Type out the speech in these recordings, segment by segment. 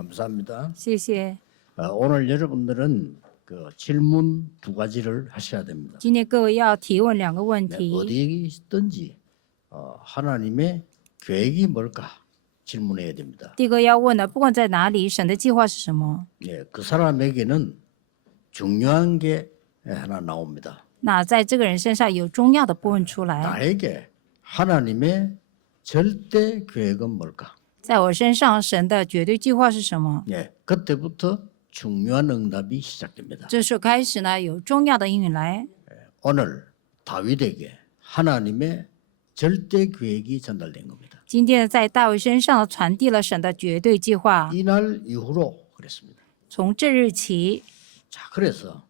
감사합니다. 谢谢。 오늘 여러분들은 그 질문 두 가지를 하셔야 됩니다. 今天各位要提问2个问 네, 题。 어디에 있든지 하나님의 계획이 뭘까 질문해야 됩니다. 第一个要问的，不管在哪里，神的计划是什么？ 예, 그 사람에게는 중요한 게 하나 나옵니다. 那在这个人身上有重要的部分出来， 나에게 하나님의 절대 계획은 뭘까? 在我身上神的绝对计划是什么？ 예, 그때부터 중요한 응답이 시작됩니다. 这时候开始呢，有重要的应允来。 오늘 다윗에게 하나님의 절대 계획이 전달된 겁니다. 今天在大卫身上传递了神的绝对计划。 이날 이후로 그랬습니다. 从这日起， 자, 그래서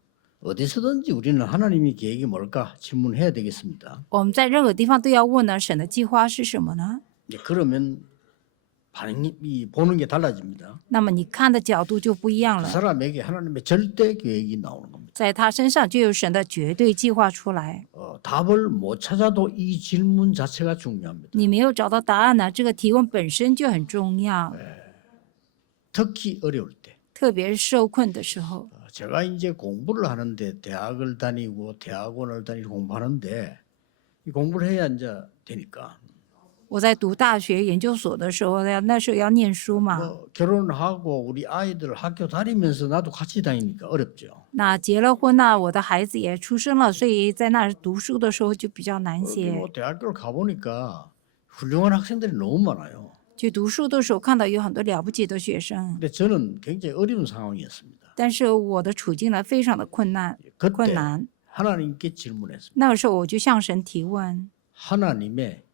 어디서든지 우리는 하나님의 계획이 뭘까 질문해야 되겠습니다. 我们在任何地方都要问呢，神的计划是什么呢？ 예, 그러면 반응이 보는 게 달라집니다. 那么你看的角度就不一样 그 了， 사람에게 하나님의 절대 계획이 나오는 겁니다. 在他身上就有神的绝对计划出来。 답을 못 찾아도 이 질문 자체가 중요합니다. 你没有找到答案呢，这个提问本身就很重要， 특히 어려울 때. 特别是受困的时候。 제가 이제 공부를 하는데 대학을 다니고 대학원을 다니고 공부하는데 이 공부를 해야 이제 되니까 我在读大学研究所的时候，那时候要念书嘛。 결혼하고 우리 아이들 학교 다니면서 나도 같이 다니니까 어렵죠. 那结了婚呢，我的孩子也出生了，所以在那儿读书的时候就比较难些。 뭐 대학교를 가보니까 훌륭한 학생들이 너무 많아요. 去读书的时候看到有很多了不起的学生， 근데 저는 굉장히 어려운 상황이었습니다. 但是我的处境呢非常的困难。 그때 하나님께 질문했습니다. 那个时候我就向神提问： 하나님의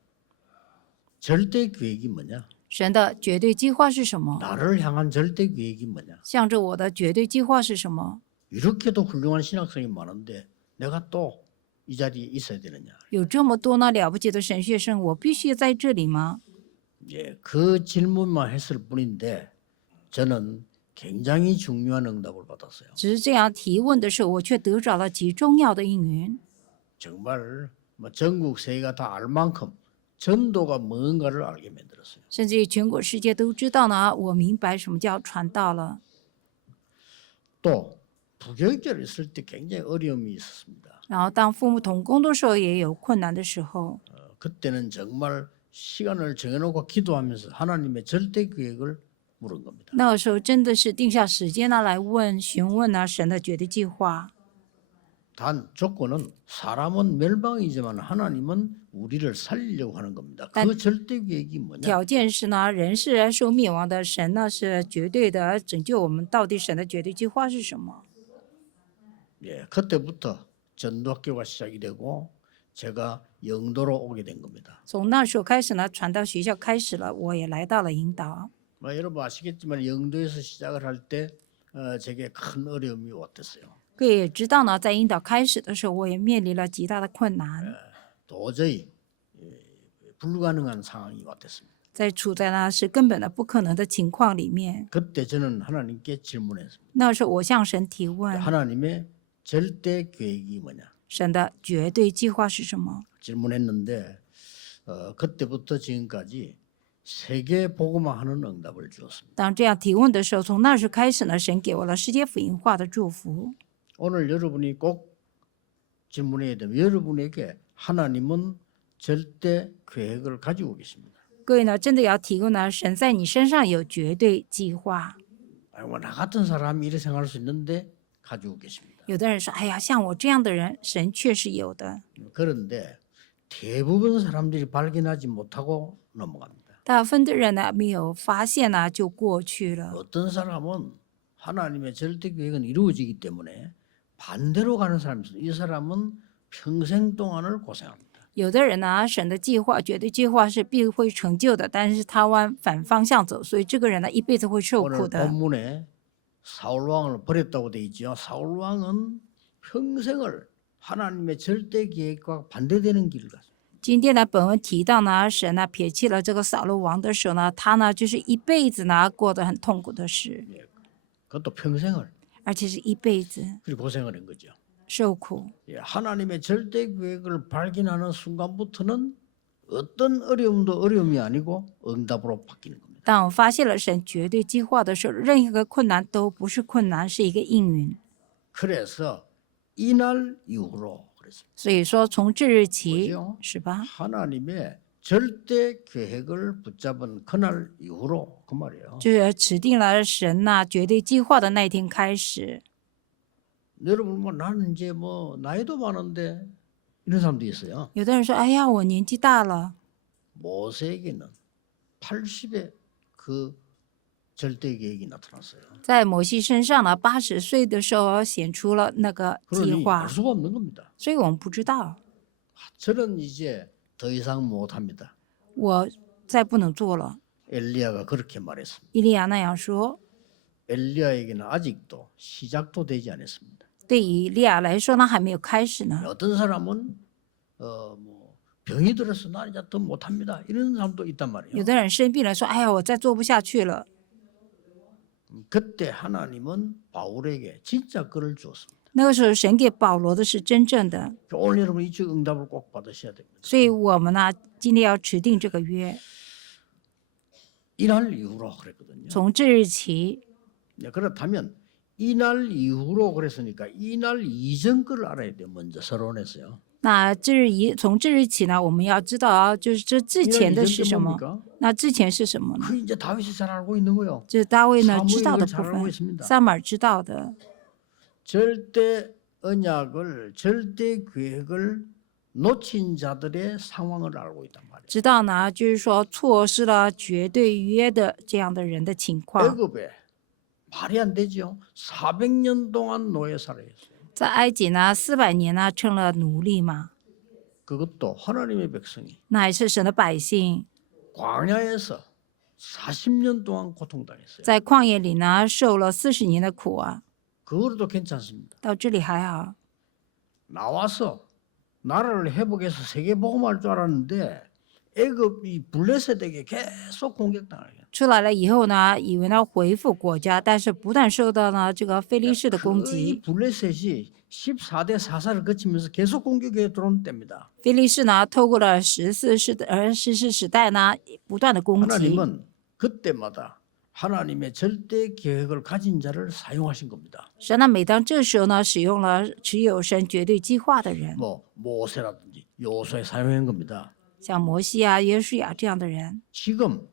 절대 계획이 뭐냐? 神的绝对计划是什么？ 나를 향한 절대 계획이 뭐냐? 向着我的绝对计划是什么？ 이렇게도 훌륭한 신학생이 많은데 내가 또 이 자리에 있어야 되느냐? 有这么多呢了不起的神学生，我必须在这里吗？ 예, 그 질문만 했을 뿐인데 저는 굉장히 중요한 응답을 받았어요. 只是这样提问的时候，我却得着了极重要的应允。 정말 뭐 전국 세계가 다 알 만큼 전도가 뭔가를 알게 만들었어요. 甚至于全国世界都知道呢，我明白什么叫传道了。 또 부교육자로 있을 때 굉장히 어려움이 있었습니다. 然后当父母同工的时候，也有困难的时候。 그때는 정말 시간을 정해놓고 기도하면서 하나님의 절대 계획을 물은 겁니다. 那个时候真的是定下时间呢，来询问呢神的绝对计划。 단 조건은 사람은 멸망이지만 하나님은 우리를 살리려고 하는 겁니다. 그 절대 계획이 뭐냐? 条件是呢，人是受灭亡的，神呢是绝对的拯救我们。到底神的绝对计划是什么？ 예, 그때부터 전도학교가 시작이 되고 제가 영도로 오게 된 겁니다. 从那时候开始呢，传道学校开始了，我也来到了引导。 뭐 여러분 아시겠지만 영도에서 시작을 할 때 제게 큰 어려움이 왔댔어요. 各位也知道呢，在引导开始的时候，我也面临了极大的困难， 도저히 불가능한 상황이 왔댔습니다. 在处在呢是根本的不可能的情况里面。 그때 저는 하나님께 질문했습니다. 那时候我向神提问， 하나님의 절대 계획이 뭐냐? 神的绝对计划是什么？ 질문했는데 그때부터 지금까지 세계 복음화하는 응답을 주었습니다. 当这样提问的时候，从那时开始呢，神给我了世界福音化的祝福。 오늘 여러분이 꼭 질문해야 되면 여러분에게 하나님은 절대 계획을 가지고 계십니다. 各位呢，真的要提问呢，神在你身上有绝对计划。 아이고, 나 같은 사람이 이렇게 생각할 수 있는데 가지고 계십니다. 有的人说：“哎呀，像我这样的人，神确实有的。 그런데 대부분 사람들이 발견하지 못하고 넘어갑니다. ”大部分的人呢，没有发现呢，就过去了。 어떤 사람은 하나님의 절대 계획은 이루어지기 때문에 반대로 가는 사람이 있어요. 이 사람은 평생 동안을 고생합니다. 有的人呢，神的计划、绝对计划是必会成就的，但是他往反方向走，所以这个人呢，一辈子会受苦 오늘 的。 본문에 사울 왕을 버렸다고 돼 있죠. 사울 왕은 평생을 하나님의 절대 계획과 반대되는 길을 갔어요. 今天呢，本文提到呢，神呢撇弃了这个扫罗王的时候呢，他呢就是一辈子呢过得很痛苦的事， 그것도 평생을 而且是一辈子 그렇게 고생을 한 거죠. 受苦。 예, 하나님의 절대 계획을 발견하는 순간부터는 어떤 어려움도 어려움이 아니고 응답으로 바뀌는 겁니다. 当我发现了神绝对计划的时候，任何一个困难都不是困难，是一个应允。 그래서 이날 이후로 그랬습니다. 所以说，从这日起 보죠 是吧？ 하나님의 절대 계획을 붙잡은 그날 이후로 그 말이에요. 就是指定了神绝对计划的那一天开始。 여러분 뭐 나는 이제 뭐 나이도 많은데 이런 사람도 있어요. 有的人说：“哎呀，我年纪大了。” 모세에게는 80의 그 절대 계획이 나타났어요. 在摩西身上呢，80岁的时候显出了那个计 그러니 划 알 ， 수가 없는 겁니다. 所以我们不知道， 저는 이제 더 이상 못합니다. 我再不能做了。 엘리야가 그렇게 말했습니다. 以利亚那样说， 엘리야에게는 아직도 시작도 되지 않았습니다. 对以利亚来说呢，还没有开始呢。 어떤 사람은 뭐 병이 들어서 나 이제 더 못합니다. 이런 사람도 있단 말이에요. 有的人生病了，说：“哎呀，我再做不下去了。” 그때 하나님은 바울에게 진짜 글을 주었습니다. 那个时候，神给保罗的是真正的， 오늘 여러분 이쪽 응답을 꼭 받으셔야 됩니다. 所以我们呢，今天要持定这个约， 이날 이후로 그랬거든요. 从这日起。 네, 그렇다면 이날 이후로 그랬으니까 이날 이전 거를 알아야 돼요. 먼저 서론에서요. 那从这日起呢，我们要知道啊，就是这之 이날 前的 이전 是 게 什么？ 뭡니까? 那之前是什么呢？ 그 이제 다윗이 잘 알고 있는 거요. 这是大卫呢 사무엘이 知道的 잘 部 알고 分， 있습니다. 撒母耳知道的。 절대 언약을 절대 계획을 놓친 자들의 상황을 알고 있단 말이에요. 知道呢，就是说错失了绝对约的这样的人的情况。 애굽에 말이 안 되죠. 400년 동안 노예 살아있어요. 在埃及呢，400年呢成了奴隶嘛， 그것도 하나님의 백성이 那还是神的百姓， 광야에서 40년 동안 고통당했어요. 在旷野里呢受了40年的苦啊， 그거로도 괜찮습니다. 到这里还好。 나와서 나라를 회복해서 세계 복음할 줄 알았는데 애굽이 블레셋에게 계속 공격당하게. 出来了以后呢，以为呢恢复国家，但是不断受到呢这个非利士的攻 이 击。 블레셋이 14대 사사를 거치면서 계속 공격해 들어온 때입니다. 非利士呢透过了14世时代呢不断的攻击。 하나님은 그때마다 하나님의 절대 계획을 가진 자를 사용하신 겁니다. 神呢每当这时候呢使用了持有神绝对计划的人， 뭐 모세라든지 요소에 사용한 겁니다. 像摩西啊、约书亚这样的人。 지금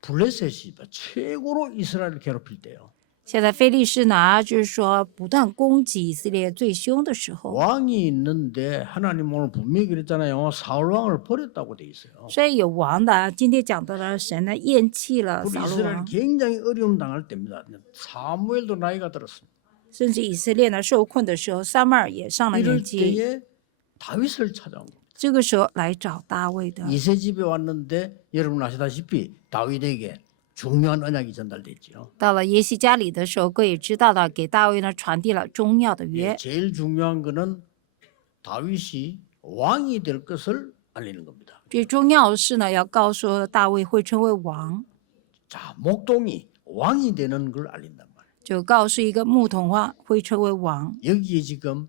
블레셋이 최고로 이스라엘을 괴롭힐 때요. 现在非利士呢，就是说不断攻击以色列最凶的时候， 왕이 있는데 하나님 오늘 분명히 그랬잖아요. 사울 왕을 버렸다고 돼 있어요. 虽然有王的，今天讲到了神呢厌弃了 우리 扫罗 이스라엘 王， 굉장히 어려움 당할 때입니다. 사무엘도 나이가 들었습니다. 甚至以色列呢受困的时候，撒母耳也上了 이럴 年纪， 때에 다윗을 찾아온 겁니다. 这个时候来找大卫的。 이세 집에 왔는데 여러분 아시다시피 다윗에게 중요한 언약이 전달됐죠. 到了耶西家里的时候，各位也知道了，给大卫呢传递了中药的约。 제일 중요한 거는 다윗이 왕이 될 것을 알리는 겁니다. 最重要的是呢，要告诉大卫会成为王， 자, 목동이 왕이 되는 걸 알린단 말이에요. 就告诉一个牧童会成为王。 여기에 지금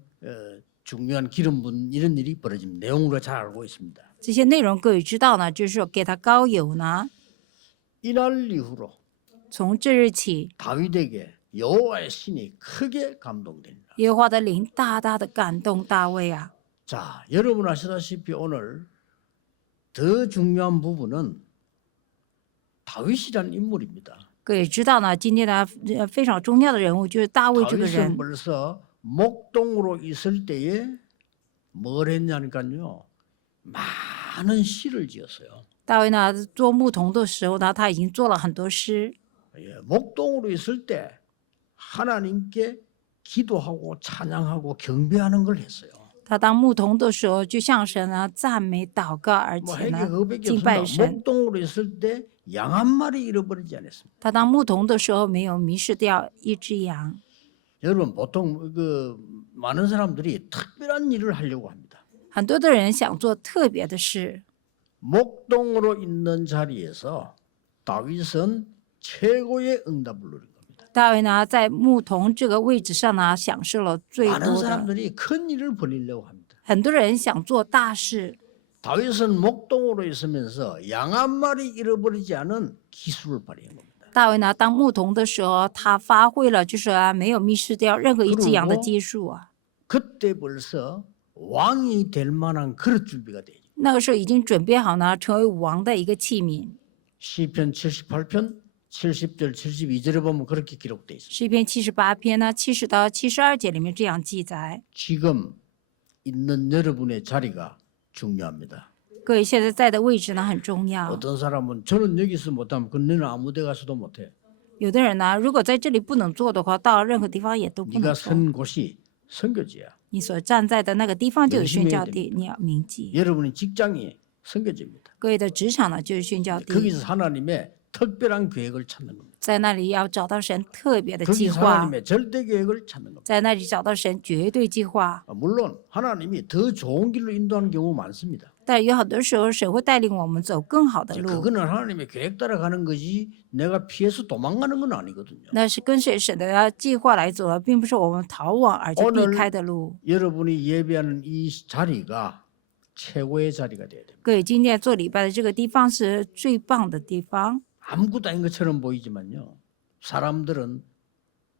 중요한 기름분 이런 일이 벌어집니다. 내용으로 잘 알고 있습니다. 这些内容各位知道呢，就是说给他膏油呢， 이날 이후로 从这日起， 다윗에게 여호와의 신이 크게 감동됩니다. 耶和华的灵大大的感动大卫啊。 자, 여러분 아시다시피 오늘 더 중요한 부분은 다윗이라는 인물입니다. 各位知道呢，今天呢非常重要的人物就是大卫这个 다윗은 人。 벌써 목동으로 있을 때에 뭘 했냐니까요. 많은 시를 지었어요. 大卫呢做牧童的时候呢，他已经做了很多诗。 예, 목동으로 있을 때 하나님께 기도하고 찬양하고 경배하는 걸 했어요. 他当牧童的时候，就向神呢赞美、祷告，而 뭐 且 해게 呢 그거밖에 敬拜 없습니다. 神。 목동으로 있을 때 양 한 마리 잃어버리지 않았습니다. 他当牧童的时候，没有迷失掉一只羊。 여러분 보통 그 많은 사람들이 특별한 일을 하려고 합니다. 很多的人想做特别的事， 목동으로 있는 자리에서 다윗은 최고의 응답을 누린 겁니다. 大卫呢在牧童这个位置上呢，享受了最 많은 多的。 사람들이 큰 일을 벌이려고 합니다. 很多人想做大事， 다윗은 목동으로 있으면서 양 한 마리 잃어버리지 않은 기술을 발휘한 겁니다. 大卫呢，当牧童的时候，他发挥了就是没有迷失掉任何一只羊的技术啊。 그때 벌써 왕이 될 만한 그릇 준비가 되죠. 那个时候已经准备好呢，成为王的一个器皿。 시편 78편 70절 72절에 보면 그렇게 기록돼 있습니다. 诗篇78篇呢，70到72节里面这样记载。 지금 있는 여러분의 자리가 중요합니다. 各位现在在的位置呢很重要。 어떤 사람은 저는 여기서 못하면 너는 아무 데 가서도 못해. 有的人呢，如果在这里不能做的话，到任何地方也都不 네가 能做。 선 곳이 선교지야. 你所站在的那个地方就是宣教 열심히 地，你要铭记。 여러분의 직장이 선교지입니다. 各位的职场呢就是宣教地， 거기서 하나님의 특별한 계획을 찾는 겁니다. 在那里要找到神特别的计 거기서 划， 하나님의 절대 계획을 찾는 겁니다. 在那里找到神绝对计划。 물론 하나님이 더 좋은 길로 인도하는 경우 많습니다. 但有很多时候，神会带领我们走更好的 이제 路， 그거는 하나님의 계획 따라가는 거지 내가 피해서 도망가는 건 아니거든요. 那是跟随神的计划来走的，并不是我们逃往而且避开的路。 여러분이 예배하는 이 자리가 최고의 자리가 돼야 됩니다. 各位，今天做礼拜的这个地方是最棒的地方。 아무것도 아닌 것처럼 보이지만요. 사람들은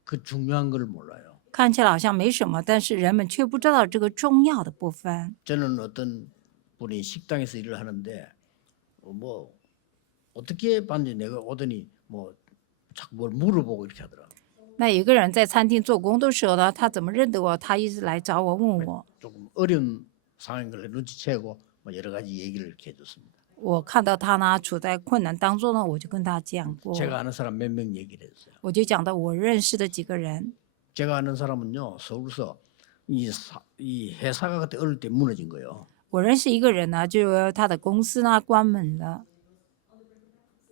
그 중요한 걸 몰라요. 看起来好像没什么，但是人们却不知道这个重要的部分。 저는 어떤 분이 식당에서 일을 하는데 뭐 어떻게 봤는지 내가 오더니 뭐 자꾸 뭘 물어보고 이렇게 하더라고요. 那有个人在餐厅做工的时候呢，他怎么认得我？他一直来找我问我。 조금 어려운 상황인 걸 눈치채고 뭐 여러 가지 얘기를 이렇게 해줬습니다. 我看到他呢处在困难当中呢，我就跟他讲过， 제가 아는 사람 몇 명 얘기를 했어요. 我就讲到我认识的几个人。 제가 아는 사람은요 서울서 이 회사가 그때 어릴 때 무너진 거예요. 我认识一个人呢，就是他的公司呢关门了，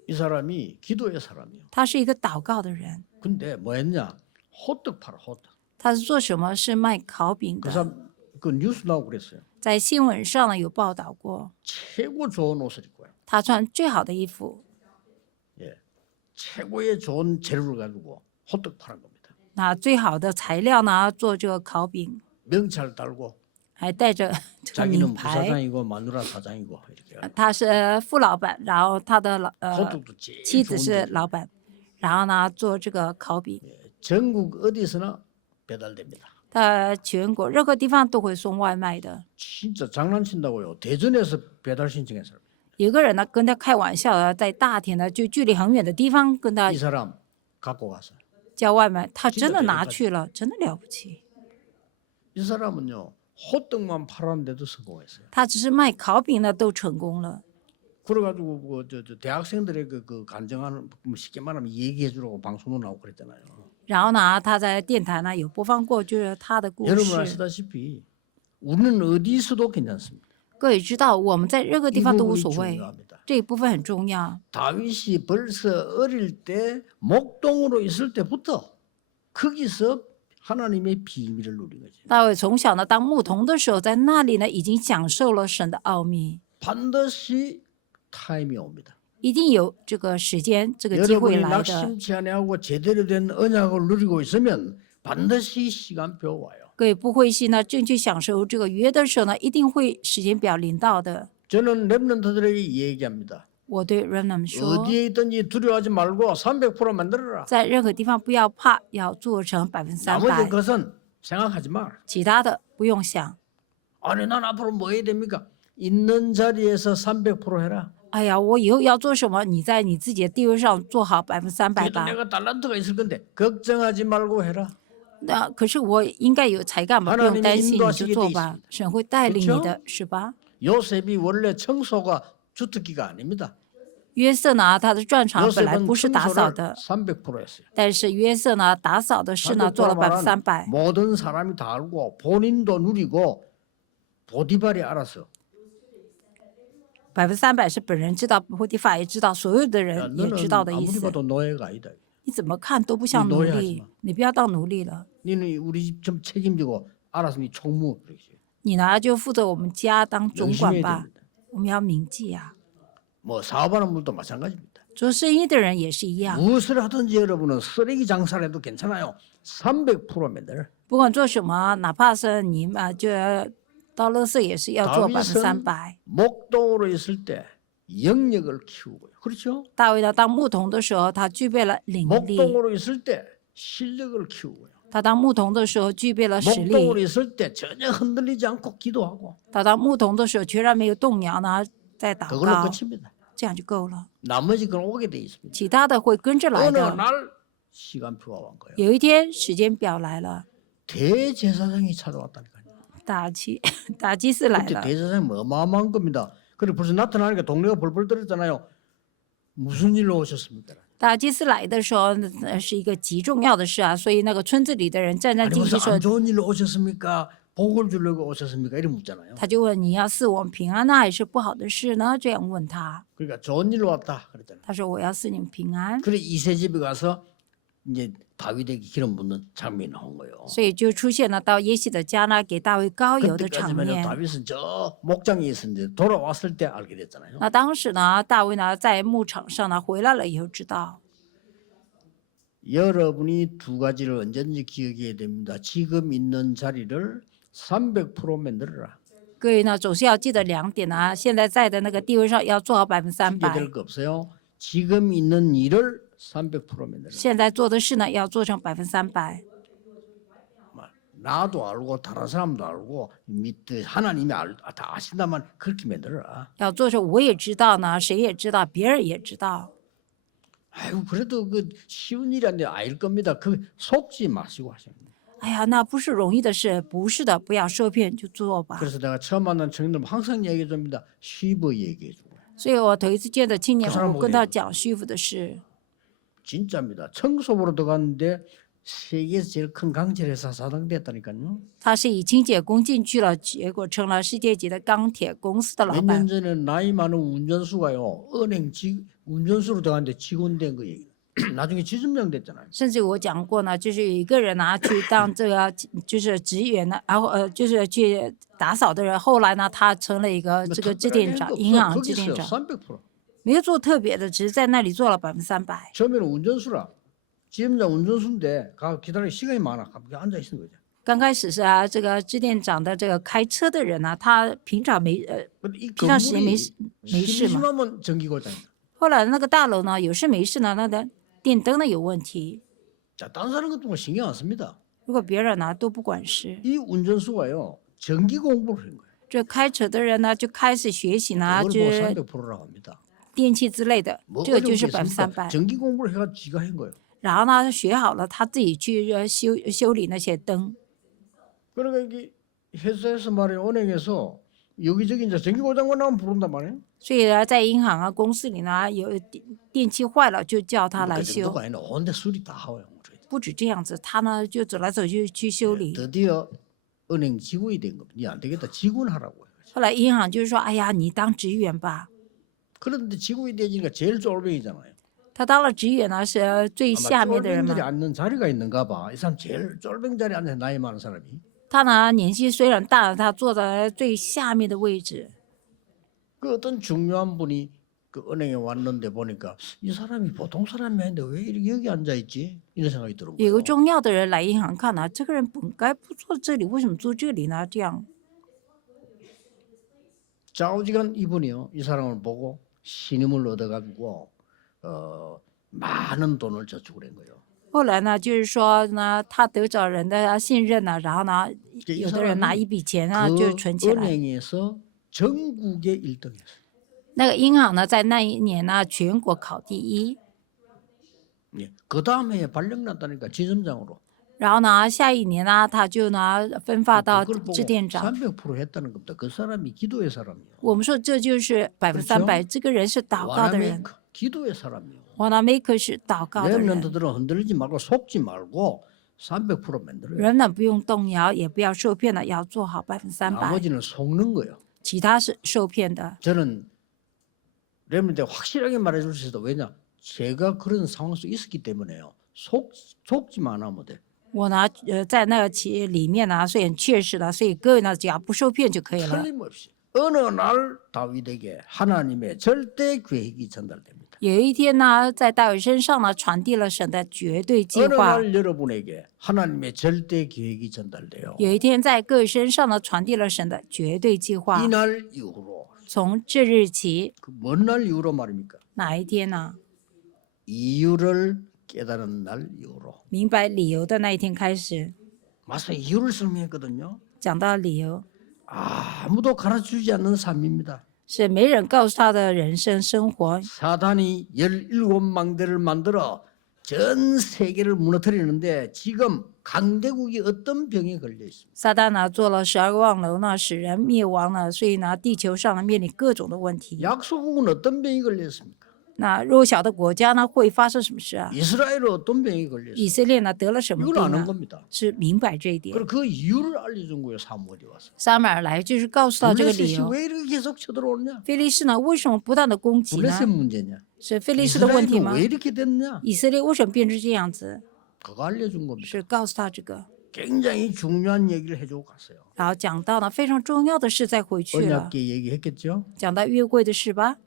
이 사람이 기도의 사람이요. 他是一个祷告的人。 근데 뭐 했냐? 호떡 팔아 호떡. 他是做什么？是卖烤饼 그 的。 사람 그 뉴스 나오고 그랬어요. 在新闻上呢有报道过， 최고 좋은 옷을 입고 와요. 他穿最好的衣服， 예, 최고의 좋은 재료를 가지고 호떡 파는 겁니다. 拿最好的材料呢做这个烤饼， 명찰 달고 还带着这个名 자기는 牌。 부사장이고 마누라 사장이고 이렇게 他是副老板，然后他的호떡도 제일 妻子 좋은 是 재료. 老板，然后呢做这个烤饼， 전국 어디서나 배달됩니다. 他全国任何地方都会送外卖的。 진짜 장난친다고요. 대전에서 배달 신청했어요. 有个人呢跟他开玩笑的，在大田呢就距离很远的地方跟他 이 사람 갖고 가서 叫外卖，他真的 진짜 拿 대단하지. 去了，真的了不起。 이 사람은요 호떡만 팔았는데도 성공했어요. 他只是卖烤饼的都成功了。 그래가지고 저 대학생들의 그 간증하는 뭐 쉽게 말하면 얘기해 주라고 방송도 나오고 그랬잖아요. 然后呢，他在电台呢有播放过，就是他的故 여러분 事。 아시다시피 우리는 어디서도 괜찮습니다. 各位知道，我们在任何地 이 方都无 부분이 所谓， 중요합니다. 这一部分很重要。 다윗이 벌써 어릴 때 목동으로 있을 때부터 거기서 하나님의 비밀을 누린 거죠. 大卫从小呢当牧童的时候，在那里呢已经享受了神的奥秘， 반드시 타임이 옵니다. 一定有这个时间、这个机会 여러분이 来的。 낙심치 아니하고 제대로 된 언약을 누리고 있으면 반드시 시간표 와요. 各位不灰心呢，正去享受这个约的时候呢，一定会时间表临到的。 저는 랩런트들에게 얘기합니다. 我对 Remnant 说， 어디에 있든지 두려워하지 말고 300% 만들어라. 在任何地方不要怕，要做成 나머지 300%， 것은 생각하지 마. 其他的不用想。 아니 난 앞으로 뭐 해야 됩니까? 있는 자리에서 300% 해라. 哎呀，我以后要做什么？你在你自己的地位上做好300% 그래도 吧。 내가 달란트가 있을 건데 걱정하지 말고 해라. 那可是我应该有才干吧，不用担心，你就做吧，神会带领你的，是吧？ 요셉이 원래 청소가 주특기가 아닙니다. 约瑟呢，他的专长本来 요셉은 不是打扫 청소를 的， 300% 했어요. 但是约瑟呢，打扫的事呢做了 300%는 300%。 모든 사람이 다 알고 본인도 누리고 보디발이 알아서 300%是本人知道，波提法也知道，所有的 야, 人也 너는 知道的意 아무리 思。 봐도 노예가 아니다. 你怎么看都不像奴 노예하지 隶 마 ，你不要当奴隶了。 너는 우리 집 좀 책임지고 알아서 네 총무 그러지. 你呢就负责我们家当总管 명심해야 吧 됩니다. ，我们要铭记啊。 뭐 사업하는 분도 마찬가지입니다. 做生意的人也是一样， 무엇을 하든지 여러분은 쓰레기 장사를 해도 괜찮아요. 300% 만들. 不管做什么，哪怕是你就倒垃圾也是要做 다윗은 300%。 목동으로 있을 때 영역을 키우고요. 그렇죠? 大卫呢，当牧童的时候，他具备了领力； 목동으로 있을 때 실력을 키우고요. 他当牧童的时候，具备了实 목동으로 力； 있을 때 전혀 흔들리지 않고 기도하고 他当牧童的时候，全然没有动摇呢，在祷 그걸로 告， 끝입니다. 这样就够了。 나머지 그건 오게 돼 있습니다. 其他的会跟着来 어느 的。 날 시간표가 온 거예요. 有一天，时间表来了， 대제사장이 찾아왔다니까요. 大祭司来 그때 了。 대제사장이 어마어마한 겁니다. 그리고 벌써 나타나니까 동네가 벌벌 떨었잖아요. 무슨 일로 오셨습니까? 大祭司来的时候，是一个极重要的事啊，所以那个村子里的人战战 아니 兢 무슨 兢说 안 ， 좋은 일로 오셨습니까? 복을 주려고 오셨습니까? 이렇게 묻잖아요. 他就问你要赐我们平安呢，还是不好的事呢？这样问他， 그러니까 좋은 일로 왔다 그랬잖아요. 他说我要赐你们平安， 그래 이세 집에 가서 이제 다윗에게 기름 붓는 장면이 나온 거예요. 所以就出现了到耶西的家呢，给大卫膏油的场 그때까지만 面。 다윗은 저 목장에 있었는데 돌아왔을 때 알게 됐잖아요. 那当时呢，大卫呢在牧场上呢回来了以后知道， 여러분이 두 가지를 언제든지 기억해야 됩니다. 지금 있는 자리를 300% 만들어라. 各位呢总是要记得2点啊，现在在的那个地位上要做好 핑계 300%， 될 거 없어요. 지금 있는 일을 300% 만들어라. 现在做的事呢要做成300%。 나도 알고 다른 사람도 알고 하나님이 다 아신다만 그렇게 만들어라. 要做成我也知道呢，谁也知道，别人也知道。 아유 그래도 그 쉬운 일이 아닌데 알 겁니다. 그 속지 마시고 하시는 거예요. 哎呀，那不是容易的事，不是的，不要受骗就做吧。 그래서 내가 처음 만난 청년들 항상 얘기해 줍니다. 쉬버 얘기해 주고. 所以我头一次见的青年， 그사람 我跟他 뭐예요 讲虚服的事。 진짜입니다. 청소부로 들어갔는데 세계에서 제일 큰 강철회사 사장 됐다니까요. 他是以清洁工进去了，结果成了世界级的钢铁公司的老 몇 板 년 。 전에 나이 많은 운전수가요. 은행 운전수로 들어갔는데 직원 된 거 얘기. 나중에 지점장 됐잖아요. 甚至我讲过呢，就是有一个人呢去当这个就是职员呢，然后就是去打扫的人，后来呢他成了一个这个支店长，银行支店长， 300%. 没有做特别的，只是在那里做了300%。 처음에는 운전수라. 지점장 운전수인데 가 기다리는 시간이 많아. 가만히 앉아 있는 거죠. 刚开始是啊，这个支店长的这个开车的人呢、他平常没 근데 이 平常时间没 건물이 没事嘛。 심하면 전기고장이다. 后来那个大楼呢，有事没事呢，那个电灯呢有问题。 자, 딴 사람 같은 거 신경 안 씁니다. 如果别人呢都不管事， 이 운전수가요. 전기 공부를 한 거예요. 这开车的人呢就开始学习呢， 그걸 就 뭐 是 300%라고 합니다. 电器之类的， 뭐 这个就 어려운 是 게 있습니까? 300%。 전기 공부를 해가 지가 한 거예요. 然后呢，学好了，他自己去修理那些灯。 그러니까 이게 회사에서 말이에요. 은행에서 여기저기 이제 전기 고장만 나면 부른단 말이에요. 所以呢，在银行啊、公司里呢，有电器坏了就叫他来 그 修。 정도가 아니라 온데 수리 다 하고요. 不止这样子，他呢就走来走去去修理。 드디어 은행 직원이 된 겁니다. 니 안 되겠다. 직원 하라고요. 后来银行就是说，哎呀，你当职员吧。 그런데 직원이 되니까 제일 쫄병이잖아요. 他当了职员呢，是最 아마 下面的人 쫄병들이 嘛。 앉는 자리가 있는가 봐. 이 사람 제일 쫄병 자리에 앉는 나이 많은 사람이. 他呢年纪虽然大，他坐在最下面的位置。 그 어떤 중요한 분이 그 은행에 왔는데 보니까 이 사람이 보통 사람이 아닌데 왜 이렇게 여기 앉아 있지? 이런 생각이 들은 有 거예요. 个重要的人来银行看呢，这个人本该不坐这里，为什么坐这里呢？这样， 좌우지간 이분이요. 이 사람을 보고 신임을 얻어가지고 많은 돈을 저축을 한 거예요. 后来呢，就是说呢，他得着人的信任呢，然后呢， 이 有的人拿一笔钱呢 그 就存起来。 은행에서 전국에 1등했어요. 那个银行呢，在那一年呢，全国考第一。 예. 그 다음에 발령 났다니까 지점장으로. 然后呢，下一年呢，他就呢分发到 그걸 보고 支店长。 300% 했다는 겁니다. 그 사람이 기도의 사람이요. 我们说这就是300%，这个人是祷告的人。 와나메이크 기도의 사람이요. 瓦纳梅克是祷告的人。 렘넌트들은 흔들리지 말고 속지 말고 300% 만들어요. 人呢不用动摇，也不要受骗的，要做好300%。 나머지는 속는 거예요. 其他是受骗的。 저는 렘넌트 확실하게 말해줄 수 있어도 왜냐? 제가 그런 상황 속에 있었기 때문에요. 속지만 않으면 돼. 我呢，在那个企业里面呢，虽然确实的，所以各位呢，只要不受骗就可以了。 틀림없이 어느 날 다윗에게 하나님의 절대 계획이 전달됩니다. 有一天呢，在大卫身上呢，传递了神的绝对计 어느 划。 날 여러분에게 하나님의 절대 계획이 전달돼요. 有一天在各位身上呢，传递了神的绝对计划。 이날 이후로 从这日起， 그 뭔 날 이후로 말입니까? 哪一天呢？ 이유를 깨달은 날 이후로. 明白理由的那一天开始， 맞습니다. 이유를 설명했거든요. 讲到理由， 아무도 가르쳐주지 않는 삶입니다. 是没人告诉他的人生生活。 사단이 17망대를 만들어 전 세계를 무너뜨리는데 지금 강대국이 어떤 병에 걸려 있습니다. 撒旦呢做了12个望楼呢，使人灭亡了，所以呢，地球上呢面临各种的问题。 약소국은 어떤 병이 걸려 있습니까? 那弱小的国家呢会发生什么事啊？ 이스라엘은 어떤 병이 걸려 있습니까? 以色列呢得了什么 이걸 病 아는 呢？ 겁니다. 是明白这一点。 그리고 그 이유를 알려준 거예요. 사무엘이 와서. 撒母耳来就是告诉他这个理 블레셋이 由。 왜 이렇게 계속 쳐들어오느냐? 非利士呢为什么不断的攻击呢？ 블레셋 문제냐? 是非利士的问题 이스라엘은 吗？ 왜 이렇게 됐느냐? 以色列为什么变成这样子？ 그거 알려준 겁니다. 是告诉他这个， 굉장히 중요한 얘기를 해주고 갔어요. 然后讲到呢非常重要的事再回去了， 언약계 얘기했겠죠? 讲到约柜的事吧。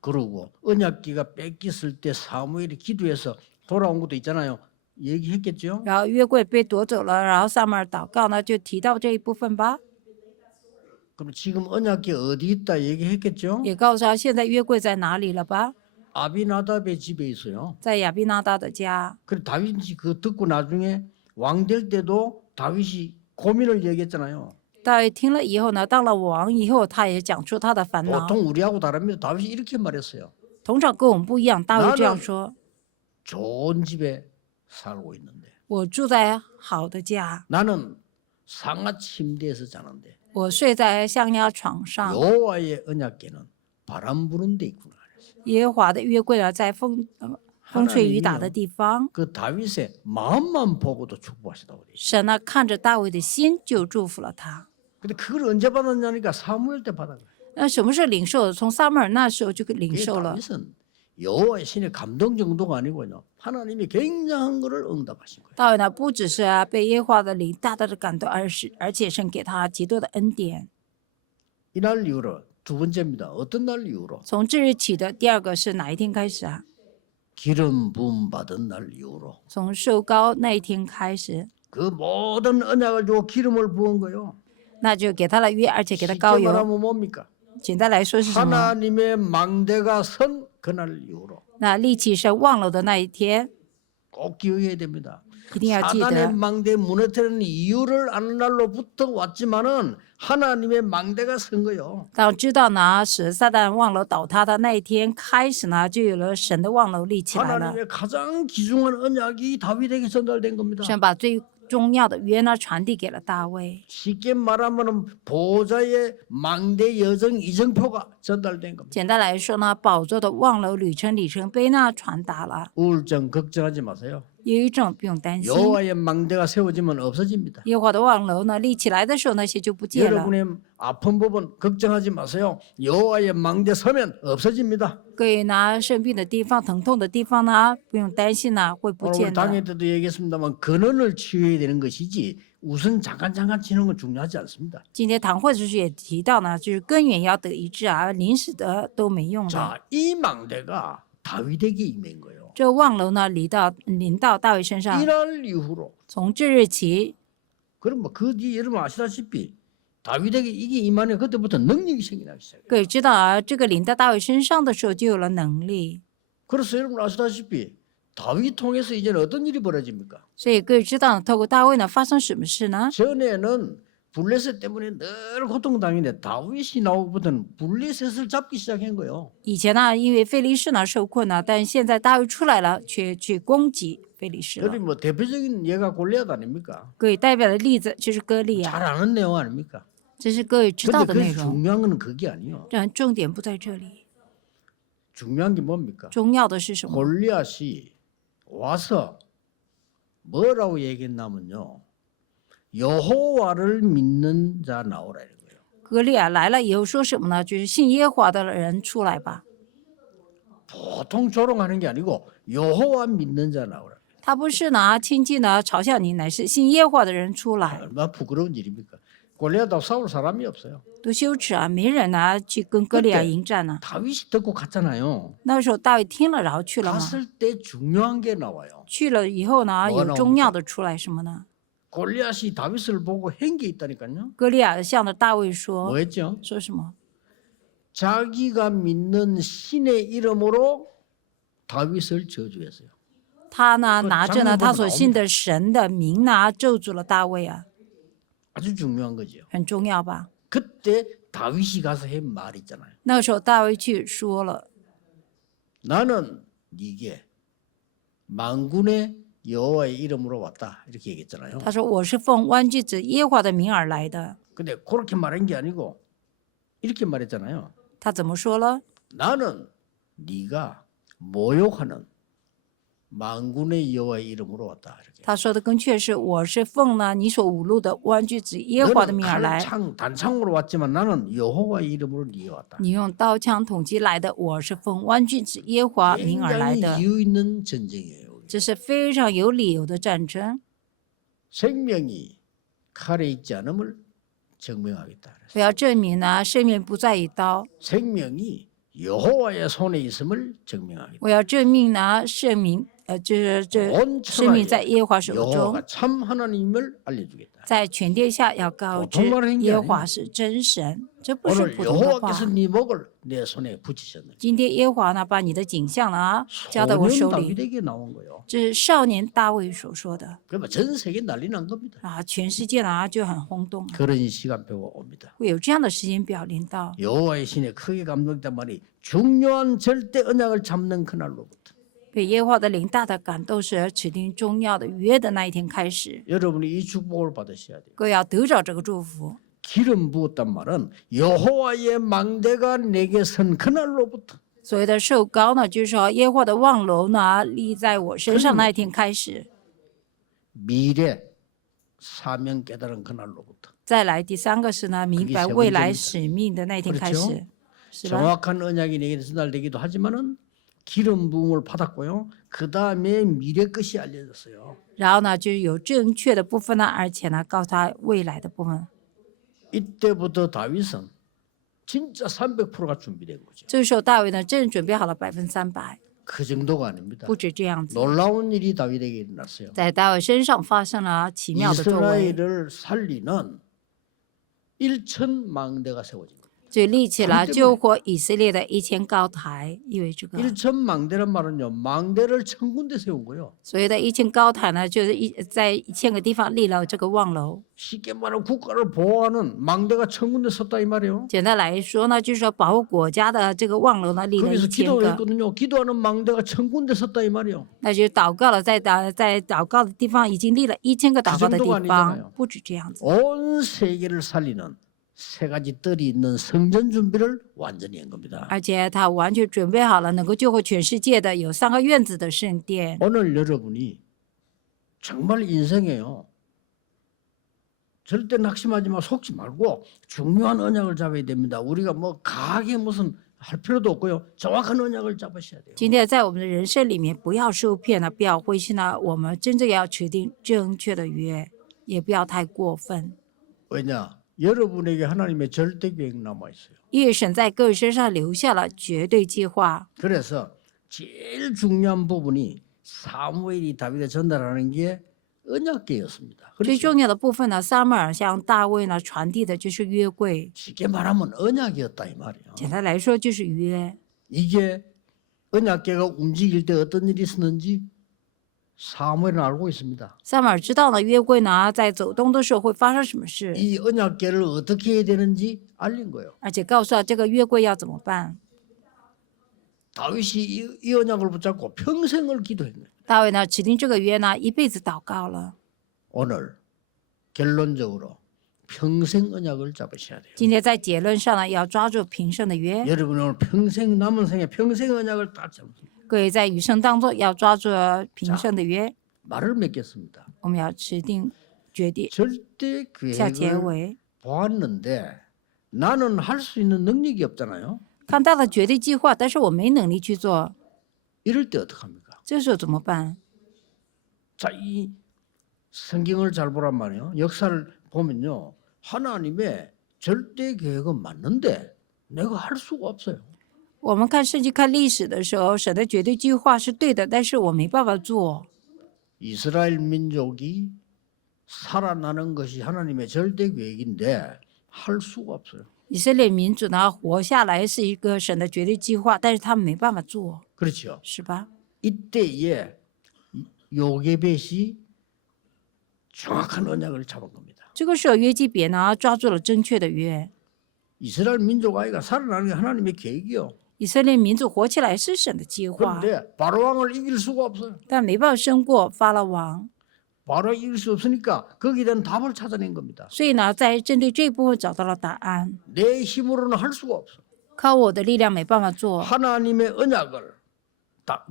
그러고 언약계가 뺏겼을 때 사무엘이 기도해서 돌아온 것도 있잖아요. 얘기했겠죠? 然后约柜被夺走了，然后撒母耳祷告呢就提到这一部分吧， 그럼 지금 언약계 어디 있다 얘기했겠죠? 也告诉他现在约柜在哪里了吧， 아비나답의 집에 있어요. 在亚比拿达的家。 그래 다윗이 그거 듣고 나중에 왕 될 때도 다윗이 고민을 얘기했잖아요. 大卫听了以后呢，当了王以后，他也讲出他的烦恼。 보통 우리하고 다릅니다. 다윗이 이렇게 말했어요. 通常跟我们不一样，大卫这样说 좋은 집에 살고 있는데 我住在好的家， 나는 상하 침대에서 자는데 我睡在象牙床上， 여호와의 언약궤는 바람 부는 데 있구나. 耶和华的约柜呢在风吹雨打的地方。 그 다윗의 마음만 보고도 축복하시다고 그래요. 神呢看着大卫的心就祝福了他。 근데 그걸 언제 받았냐니까 사무엘 때 받은 거예요. 那什么是领受的？从撒母耳那时候就领 이게 受了。 다윗은 여호와의 신의 감동 정도가 아니고요. 하나님이 굉장한 것을 응답하신 거예요. 大卫呢不只是被耶和华的灵大大的感动，而且神给他极多的恩典。 이날 이후로 두 번째입니다. 어떤 날 이후로? 从这日起的第二个是哪一天开始啊？ 기름 부음 받은 날 이후로 从受膏那一天开始， 그 모든 언약을 주고 기름을 부은 거요. 那就给他了约，而且给他 쉽게 膏油。 말하면 뭡니까? 简单来说是什么？ 하나님의 망대가 선 그날 이후로 那立起神望楼的那一天， 꼭 기억해야 됩니다. 一定要记 사단의 得。 망대 무너뜨리는 이유를 아는 날로부터 왔지만은 하나님의 망대가 선 거요. 当知道呢，使撒旦望楼倒塌的那一天开始呢，就有了神的望楼立起来了。 하나님의 가장 귀중한 언약이 다윗에게 전달된 겁니다. 神把最重要的约呢传递给了大卫。 쉽게 말하면 보호자의 망대 여정 이정표가 전달된 겁니다. 简单来说呢，宝座的望楼里程碑呢传达了。 우울증 걱정하지 마세요. 忧郁症不用担心， 여호와의 망대가 세워지면 없어집니다. 耶和华的望楼呢立起来的时候，那些就不见了。 여러분의 아픈 부분 걱정하지 마세요. 여호와의 망대 서면 없어집니다. 各位呢生病的地方、疼痛的地方呢，不用担心呢，会不 오늘 见 당회 的。 때도 얘기했습니다만 근원을 치유해야 되는 것이지 우선 잠깐 치는 건 중요하지 않습니다. 今天堂会时也提到呢，就是根源要得一致啊，临时的都没用的。 자, 이 망대가 다윗에게 임한 거예요. 这望楼呢临到大卫身上， 이날 이후로 从这日起， 그럼 뭐그 뒤에 여러분 아시다시피 다윗에게 이게 임하네 그때부터 능력이 생기기 시작해요. 各位知道啊，这个临到大卫身上的时候就有了能力。 그래서 여러분 아시다시피 다윗 통해서 이제는 어떤 일이 벌어집니까? 所以各位知道，透过大卫呢发生什么事呢？ 전에는 블레셋 때문에 늘 고통당했는데 다윗이 나오고부터는 블레셋을 잡기 시작한 거예요. 以前呢，因为非利士呢受困呢，但是现在大卫出来了，却去攻击非利士了 여기 。뭐 대표적인 예가 골리앗 아닙니까? 各位代表的例子就是歌利 잘 亚， 아는 내용 아닙니까? 这是各位知道 근데 的内 그 容。 중요한 건 그게 아니에요. 但重点不在这里， 중요한 게 뭡니까? 重要的是什么？ 골리앗이 와서 뭐라고 얘기했냐면요. 여호와를 믿는 자 나오라 이거예요. 歌利亚来了以后说什么呢？就是信耶和华的人出来吧。 보통 조롱하는 게 아니고 여호와 믿는 자 나오라. 他不是呢亲近呢嘲笑你，乃是信耶和华的人出来， 얼마나 부끄러운 일입니까? 골리앗하고 싸울 사람이 없어요. 多羞耻啊！没人呢去跟歌利亚迎战呢。 다윗이 듣고 갔잖아요. 那时候大卫听了，然后去了吗？ 갔을 때 중요한 게 나와요. 去了以后呢， 뭐가 有重要的出来什么呢？ 골리앗이 다윗을 보고 한 게 있다니까요. 歌利亚向着大卫说 뭐했죠? 说什么？ 자기가 믿는 신의 이름으로 다윗을 저주했어요. 他呢그 拿着呢 장면 他 보면 所信的神的名呢咒诅了大卫啊， 아주 중요한 거죠. 很重要吧？ 그때 다윗이 가서 한 말 있잖아요. 那个时候大卫去说了， 나는 네게 만군의 여호와의 이름으로 왔다 이렇게 얘기했잖아요. 他说我是奉万军之耶和华的名而来的。 근데 그렇게 말한 게 아니고 이렇게 말했잖아요. 他怎么说了？ 나는 네가 모욕하는 만군의 여호와의 이름으로 왔다 이렇게. 他说的更确是，我是奉呢你所侮辱的万军之耶和华的 너는 名而来。 단창으로 왔지만 나는 여호와의 이름으로 네게 왔다. 你用刀枪捅击来的，我是奉万军之耶和华名而来 굉장히 的。 이유 있는 전쟁이에요. 这是非常有理由的战争。 생명이 칼에 있지 않음을 증명하겠다. 我要证明呢，生命不在于刀。 생명이 여호와의 손에 있음을 증명하겠다. 我要证明呢，生命就是这 온 生命在 천하에 耶和华手中， 여호와가 참 하나님을 알려주겠다. 在全天下要告知 보통말하는게 耶和华是真神，这不是 오늘 普通的话。 여호와께서 네 목을 내 손에 붙이셨느니 今天耶和华呢，把你的景象呢交到我 소년 手里， 다윗에게 나온 거예요. 这是少年大卫所说的 그러면 전 세계 난리 난 겁니다. 啊，全世界呢就很轰动啊， 그런 시간표가 옵니다. 会有这样的时间表临到。 여호와의 신에 크게 감동했단 말이 중요한 절대 언약을 잡는 그날로부터 被耶和华的灵大的感动是指定重要的约的那一天开始， 여러분이 이 축복을 받으셔야 돼요. 各位要得着这个祝福。 기름 부었단 말은 여호와의 망대가 내게 선 그날로부터 所谓的受膏呢，就是说耶和华的望楼呢立在我身上那一天开始。 미래 사명 깨달은 그날로부터 再来第三个是呢，明白未来使命的那一天开始，是吧？ 정확한 언약이 내게 전달되기도 하지만은 기름 부음을 받았고요. 그 다음에 미래 것이 알려졌어요. 然后呢，就是有正确的部分呢，而且呢，告诉他未来的部分。 이때부터 다윗은 진짜 300%가 준비된 거죠. 这个时候大卫呢，真准备好了300%， 그 정도가 아닙니다. 不止这样子， 놀라운 일이 다윗에게 일어났어요. 在大卫身上发生了奇妙的作为， 이스라엘을 살리는 1천 망대가 세워진 거예요. 就立起了救活以色列的1000高台，意味这个。 1천 망대란 말은요. 망대를 1000군데 세운 거예요. 所谓的1000高台呢，就是在1000个地方立了这个望楼。 쉽게 말하면 국가를 보호하는 망대가 1000군데 섰다 이 말이에요. 简单来说呢，就是说保护国家的这个望楼呢立了 거기서 1000个， 기도했거든요. 기도하는 망대가 1000군데 섰다 이 말이에요. 那就是祷告了，在祷告的地方已经立了1000个祷告的 그 地 정도가 方 아니잖아요 ，不止这样子。 온 세계를 살리는 세 가지 뜰이 있는 성전 준비를 완전히 한 겁니다. 而且他完全准备好了，能够救活全世界的有3个院子的圣殿。 오늘 여러분이 정말 인생에요. 절대 낙심하지 마, 속지 말고 중요한 언약을 잡아야 됩니다. 우리가 뭐 강하게 무슨 할 필요도 없고요. 정확한 언약을 잡으셔야 돼요. 今天在我们的人生里面，不要受骗了，不要灰心了，我们真正要持定正确的约，也不要太过分。 왜냐? 여러분에게 하나님의 절대 계획 남아 있어요. 因为神在各位身上留下了绝对计划， 그래서 제일 중요한 부분이 사무엘이 다윗에 전달하는 게 언약궤였습니다. 最 그렇죠? 重要的部分呢，撒母耳向大卫呢传递的就是约柜。 쉽게 말하면 언약이었다 이 말이에요. 简单来说就是约。 이게 언약궤가 움직일 때 어떤 일이 있었는지 사무엘은 알고 있습니다. 撒母耳知道呢，约柜呢在走动的时候会发生什么事， 이 언약궤를 어떻게 해야 되는지 알린 거예요. 而且告诉他这个约柜要怎么办。 다윗이 이 언약을 붙잡고 평생을 기도했네요. 大卫呢指定这个约呢，一辈子祷告了。 오늘 결론적으로 평생 언약을 잡으셔야 돼요. 今天在结论上呢，要抓住平生的约。 여러분 오늘 평생 남은 생에 평생 언약을 딱 잡으세요. 各位在余生当中要抓住平生的约， 말을 맺겠습니다. 我们要持定决定。 절대 下结 계획을 尾， 보았는데 나는 할 수 있는 능력이 없잖아요. 看到了绝对计划，但是我没能力去做， 이럴 때 어떡합니까? 这时候怎么办？ 자, 이 성경을 잘 보란 말이에요. 역사를 보면요. 하나님의 절대 계획은 맞는데 내가 할 수가 없어요. 我们看圣经、看历史的时候，神的绝对计划是对的，但是我没办法做。 이스라엘 민족이 살아나는 것이 하나님의 절대 계획인데 할 수가 없어요. 以色列民主呢活下来是一个神的绝对计划，但是他们没办法做， 그렇죠. 是吧？ 이때에 요게벳이 정확한 언약을 잡은 겁니다. 这个时候约基别呢抓住了正确的约， 이스라엘 민족 아이가 살아나는 게 하나님의 계획이요. 以色列民族活起来是神的计划， 그런데 바로 왕을 이길 수가 없어요. 但没办法胜过法老王， 바로 이길 수 없으니까 거기에 대한 답을 찾아낸 겁니다. 所以呢，在针对这部分找到了答案。 내 힘으로는 할 수가 없어. 靠我的力量没办法做， 하나님의 언약을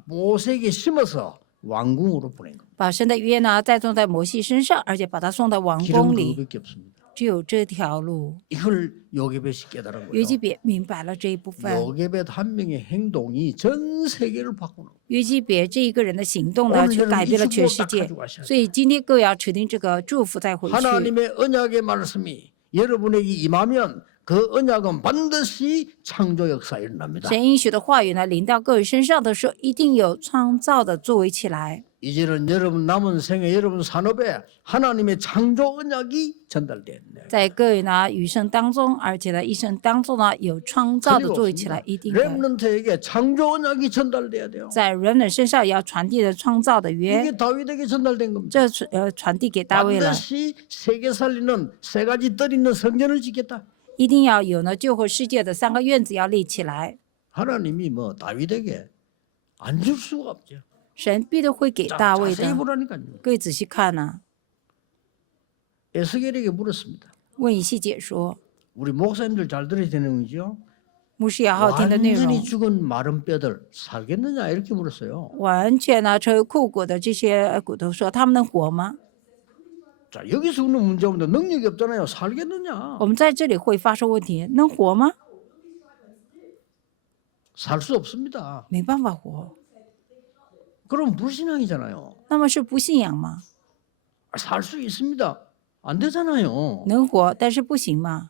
모세에게 심어서 왕궁으로 보낸 겁니다. 把神的约呢再种在摩西身上，而且把他送到王 길은 宫里， 그거밖에 없습니다. 只有这条路。 이걸 요게벳이 깨달은 约 거예요. 基别明白了这一部分， 요게벳 한 명의 행동이 전 세계를 바꾸는 거예요. 约基别这一个人的行动呢，却改变了全世界。所以今天各位要持定这个祝福再回去。 하나님의 언약의 말씀이 여러분에게 임하면 그 언약은 반드시 창조 역사에 일어납니다. 神应许的话语呢，临到各位身上的时候，一定有创造的作为起来。 이제는 여러분 남은 생에 여러분 산업에 하나님의 창조 언약이 전달됐네. 在各位呢余生当中，而且呢一生当中呢有创造的作为起来，一定的。 렘넌트에게 창조 언약이 전달돼야 돼요. 在人人身上也要传递的创造的约， 이게 다윗에게 전달된 겁니다. 这传递给大卫了， 반드시 세계 살리는 세 가지 뜰 있는 성전을 짓겠다. 一定要有呢救活世界的3个院子要立起来。 하나님이 뭐 다윗에게 안 줄 수가 없죠. 神必定会给大卫 자세히 的。 보라니까요. 各位仔细看呢、 에스겔에게 물었습니다. 问以西结说， 우리 목사님들 잘 들어야 되는 거죠. 牧师要好听的内容， 완전히 죽은 마른 뼈들 살겠느냐 이렇게 물었어요. 完全呢成为枯骨的这些骨头说，他们能活吗？ 자 여기서 오는 문제인데 능력이 없잖아요. 살겠느냐? 我们在这里会发生问题，能活吗？ 살 수 없습니다. 没办法活， 그럼 불신앙이잖아요. 那么是不信仰吗？ 살 수 있습니다. 안 되잖아요. 能活，但是不行吗？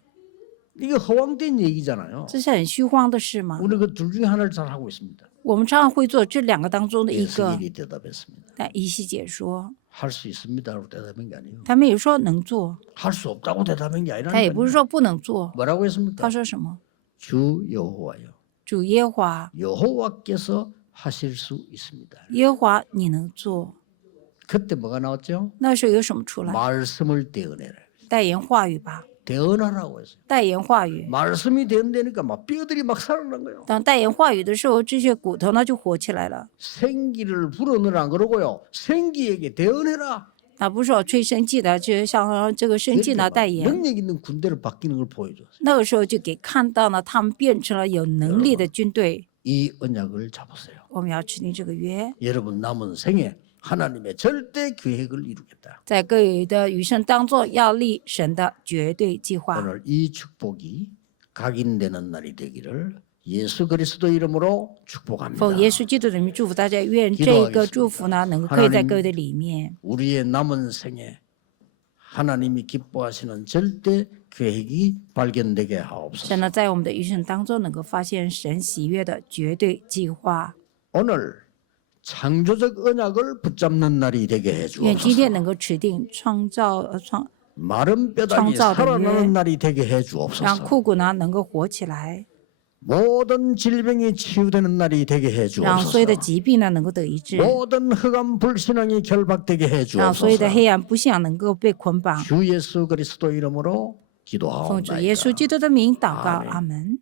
이게 허황된 얘기잖아요. 这是很虚荒的事吗？ 우리 그 둘 중에 하나를 잘 하고 있습니다. 我们常常会做这2个当中的一个。 에스겔이 대답했습니다. 但以西结说， 할 수 있습니다라고 대답한 게 아니에요. 他没有说能做， 할 수 없다고 대답한 게 他也不 아니라는 是说不能做， 뭐라고 했습니까? 他说什么？ 주 여호와요. 主耶和华， 여호와께서 하실 수 있습니다. 耶和华你能做。 그때 뭐가 나왔죠? 那时候有什么出来？ 말씀을 대언해라. 代言话语吧， 대언하라고 했어요. 代言话语。 말씀이 대언되니까 막 뼈들이 막 살아난 거예요. 当代言话语的时候，这些骨头呢就活起来了。 생기를 불어넣으라 그러고요. 생기에게 대언해라. 那不是说吹生气的，就像这个生气 이렇게 呢 막 代言。 능력 있는 군대를 바뀌는 걸 보여줬어요. 那个时候就给看到了，他们变成了有能力的军队。 이 언약을 잡으세요. 我们要持定这个约， 여러분 남은 생에 하나님의 절대 계획을 이루겠다. 在各位的余生当中要立神的绝对计划。 오늘 이 축복이 각인되는 날이 되기를 예수 그리스도 이름으로 축복합니다. 奉耶稣基督的名祝福大家，愿这个祝福呢能够刻在各位的里面。 우리의 남은 생에 하나님이 기뻐하시는 절대 계획이 발견되게 神 하옵소서. 呢在我们的余生当中能够发现神喜悦的绝对计划。 오늘 창조적 언약을 붙잡는 날이 되게 愿 해주옵소서. 今天能够持定创造创， 마른 뼈다귀 창조의 살아나는 예. 날이 되게 让 해주옵소서. 枯骨呢能够活起来， 모든 질병이 치유되는 날이 되게 让所有的 해주옵소서. 疾病呢能够得医治， 모든 흑암 불신앙이 결박되게 让所有的 해주옵소서. 黑暗不信能够被捆绑。 주 예수 그리스도 이름으로 奉主耶稣 기도하옵나이다. 基督的名祷告， 아멘 阿门。